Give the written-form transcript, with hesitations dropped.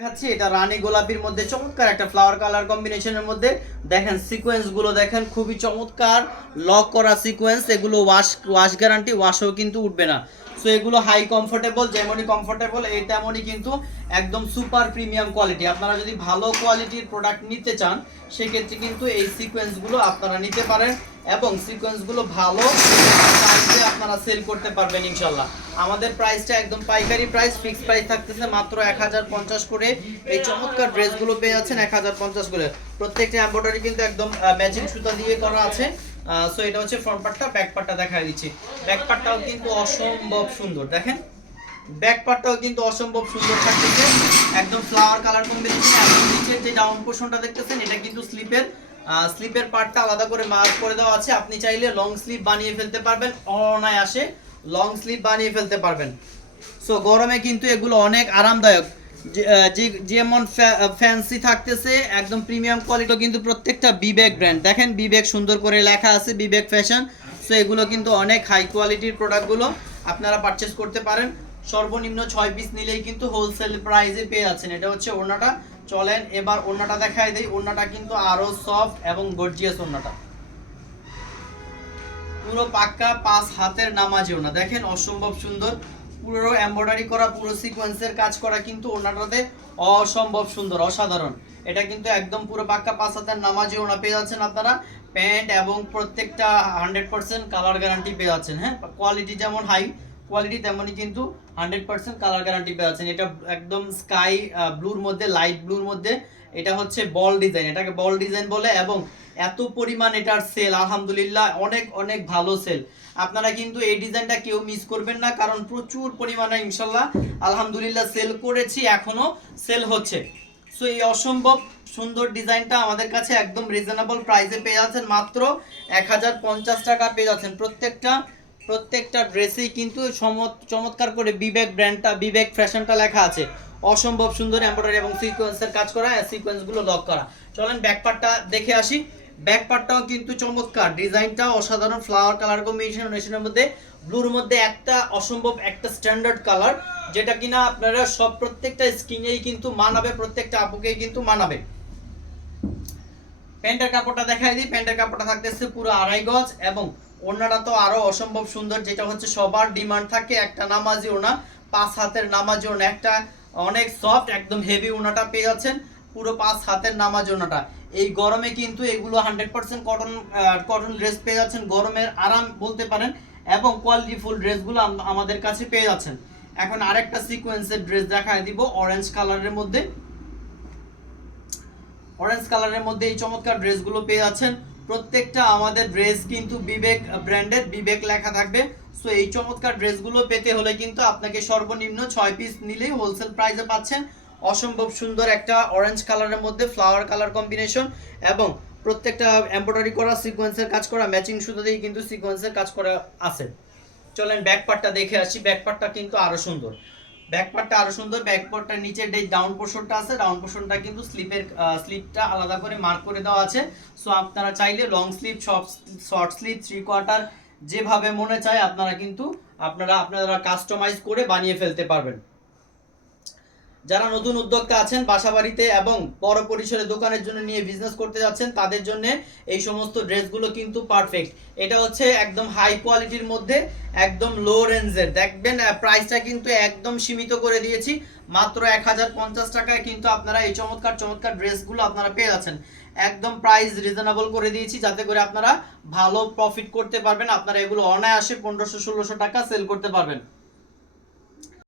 দেখাচ্ছি এটা রানী গোলাপির মধ্যে চমৎকার একটা ফ্লাওয়ার কালার কম্বিনেশনের মধ্যে দেখেন সিকোয়েন্স গুলো দেখেন খুবই চমৎকার লক করা সিকোয়েন্স এগুলো ওয়াশ গ্যারান্টি ওয়াশও কিন্তু উঠবে না সো এগুলো হাই কমফোর্টেবল যেমনই কমফোর্টেবল এই তেমনই কিন্তু একদম সুপার প্রিমিয়াম কোয়ালিটি আপনারা যদি ভালো কোয়ালিটির প্রোডাক্ট নিতে চান সেক্ষেত্রে কিন্তু এই সিকোয়েন্সগুলো আপনারা নিতে পারেন এবং সিকোয়েন্সগুলো ভালো প্রাইসে আপনারা সেল করতে পারবেন ইনশাল্লাহ আমাদের প্রাইসটা একদম পাইকারি প্রাইস ফিক্সড প্রাইস থাকতেছে মাত্র 1050 করে এই চমৎকার ড্রেসগুলো পেয়ে যাচ্ছেন 1050 করে প্রত্যেকটা এমব্রয়ডারি কিন্তু একদম ম্যাচিং সুতা দিয়ে করা আছে সো এটা হচ্ছে ফ্রন্ট পার্টটা ব্যাক পার্টটা দেখাই দিচ্ছি ব্যাক পার্টটাও কিন্তু অসম্ভব সুন্দর দেখেন ব্যাক পার্টটাও কিন্তু অসম্ভব সুন্দর থাকতেছে একদম ফ্লাওয়ার কালার কম্বিনেশন এবং নিচের যে ডাউন পোরশনটা দেখতেছেন এটা কিন্তু স্লিপের পার্টটা আলাদা করে মার্ক করে দেওয়া আছে আপনি চাইলে লং স্লিভ বানিয়ে ফেলতে পারবেন অনায়াসে লং স্লিভ বানিয়ে ফেলতে পারবেন সো গরমে কিন্তু এগুলো অনেক আরামদায়ক যেমন ফ্যান্সি থাকতেছে একদম প্রিমিয়াম কোয়ালিটি কিন্তু প্রত্যেকটা বিবেক ব্র্যান্ড দেখেন বিবেক সুন্দর করে লেখা আছে বিবেক ফ্যাশন সো এগুলো কিন্তু অনেক হাই কোয়ালিটির প্রোডাক্টগুলো আপনারা পারচেজ করতে পারেন সর্বনিম্ন 6 পিস নিলেই কিন্তু হোলসেল প্রাইসে পেয়ে যাচ্ছেন এটা হচ্ছে ওড়নাটা চলেন এবার ওড়নাটা দেখাই দেই ওড়নাটা কিন্তু আরো সফট এবং গর্জিয়াস ওড়নাটা পুরো পাক্কা 5 হাতের নামাজি ওড়না দেখেন অসম্ভব সুন্দর পুরো এমব্রয়ডারি করা পুরো সিকোয়েন্সের কাজ করা কিন্তু ওড়নাটাতে অসম্ভব সুন্দর অসাধারণ এটা কিন্তু একদম পুরো পাক্কা 5 হাতের নামাজি ওড়না পেয়ে যাচ্ছেন আপনারা প্যান্ট এবং প্রত্যেকটা 100% কালার গ্যারান্টি পেয়ে যাচ্ছেন হ্যাঁ কোয়ালিটি যেমন হাই কোয়ালিটি তেমনই কিন্তু 100% কালার গ্যারান্টি পেয়ে যাচ্ছেন এটা একদম স্কাই ব্লুর মধ্যে লাইট ব্লুর মধ্যে এটা হচ্ছে বল ডিজাইন এটাকে বল ডিজাইন বলে এবং এত পরিমাণ এটার সেল আলহামদুলিল্লাহ অনেক অনেক ভালো সেল আপনারা কিন্তু এই ডিজাইনটা কেউ মিস করবেন না কারণ প্রচুর পরিমাণে ইনশাল্লাহ আলহামদুলিল্লাহ সেল করেছি এখনো সেল হচ্ছে সো এই অসম্ভব সুন্দর ডিজাইনটা আমাদের কাছে একদম রিজনেবল প্রাইসে পেয়ে যাচ্ছেন মাত্র 1050 টাকা পেয়ে যাচ্ছেন প্রত্যেকটা ড্রেসেই কিন্তু চমৎকার করে বিবেক ব্র্যান্ডটা বিবেক ফ্যাশনটা লেখা আছে অসম্ভব সুন্দর এমব্রয়ডারি এবং সিকোয়েন্সের কাজ করা সিকোয়েন্সগুলো লক করা চলেন ব্যাক পার্টটা দেখে আসি ব্যাক পার্টটাও কিন্তু চমৎকার ডিজাইনটা অসাধারণ ফ্লাওয়ার কালার কম্বিনেশনের মধ্যে ব্লুর মধ্যে একটা অসম্ভব একটা স্ট্যান্ডার্ড কালার যেটা কিনা আপনারা সব প্রত্যেকটা স্কিনেই কিন্তু মানাবে প্রত্যেকটা আপুকেই কিন্তু মানাবে প্যান্টের কাপড়টা দেখাই দিই প্যান্টের কাপড়টা থাকতেছে পুরো 2.5 গজ এবং ওড়নাটা তো আরো অসম্ভব সুন্দর যেটা হচ্ছে সবার ডিমান্ড থাকে একটা নামাজি ওড়না 5 হাতের নামাজি ওড়না একটা অনেক সফট একদম হেভি ওড়নাটা পেয়ে যাচ্ছেন পুরো 5 হাতের নামাজি ওড়নাটা এই গরমে কিন্তু এগুলো 100% কটন ড্রেস পেয়ে যাচ্ছেন গরমের আরাম বলতে পারেন এবং কোয়ালিটিফুল ড্রেসগুলো আমাদের কাছে পেয়ে যাচ্ছেন এখন আরেকটা সিকোয়েন্সের ড্রেস দেখায় দিব অরেঞ্জ কালারের মধ্যে এই চমৎকার ড্রেসগুলো পেয়ে যাচ্ছেন প্রত্যেকটা আমাদের ড্রেস কিন্তু বিবেক ব্র্যান্ডের বিবেক লেখা থাকবে সো এই চমৎকার ড্রেসগুলো পেতে হলে কিন্তু আপনাকে সর্বনিম্ন 6 পিস নিলেই হোলসেল প্রাইসে পাচ্ছেন অসম্ভব সুন্দর একটা অরেঞ্জ কালারের মধ্যে ফ্লাওয়ার কালার কম্বিনেশন এবং প্রত্যেকটা এমব্রয়ডারি করা সিকোয়েন্সের কাজ করা ম্যাচিং সুতা দিয়ে কিন্তু সিকোয়েন্সের কাজ করা আছে চলেন ব্যাক পার্টটা দেখে আসি ব্যাক পার্টটা কিন্তু আরো সুন্দর ব্যাক পার্টটার নিচে যে ডাউন পোরশনটা আছে ডাউন পোরশনটা কিন্তু স্লিপটা আলাদা করে মার্ক করে দেওয়া আছে সো আপনারা চাইলে লং স্লিপ শর্ট স্লিপ 3/4 যেভাবে মনে চায় আপনারা কিন্তু আপনারা কাস্টমাইজ করে বানিয়ে ফেলতে পারবেন যারা নতুন উদ্যোক্তা আছেন বাসাবাড়িতে এবং বড় পরিসরে দোকানের জন্য নিয়ে বিজনেস করতে যাচ্ছেন তাদের জন্য এই সমস্ত ড্রেসগুলো কিন্তু পারফেক্ট এটা হচ্ছে একদম হাই কোয়ালিটির মধ্যে একদম লো রেঞ্জের দেখবেন প্রাইসটা কিন্তু একদম সীমিত করে দিয়েছি মাত্র 1050 টাকায় কিন্তু আপনারা এই চমৎকার ড্রেসগুলো আপনারা পেয়ে যাচ্ছেন একদম প্রাইস রিজনেবল করে দিয়েছি যাতে করে আপনারা ভালো প্রফিট করতে পারবেন আপনারা এগুলো অনায়াসে 1500-1600 টাকা সেল করতে পারবেন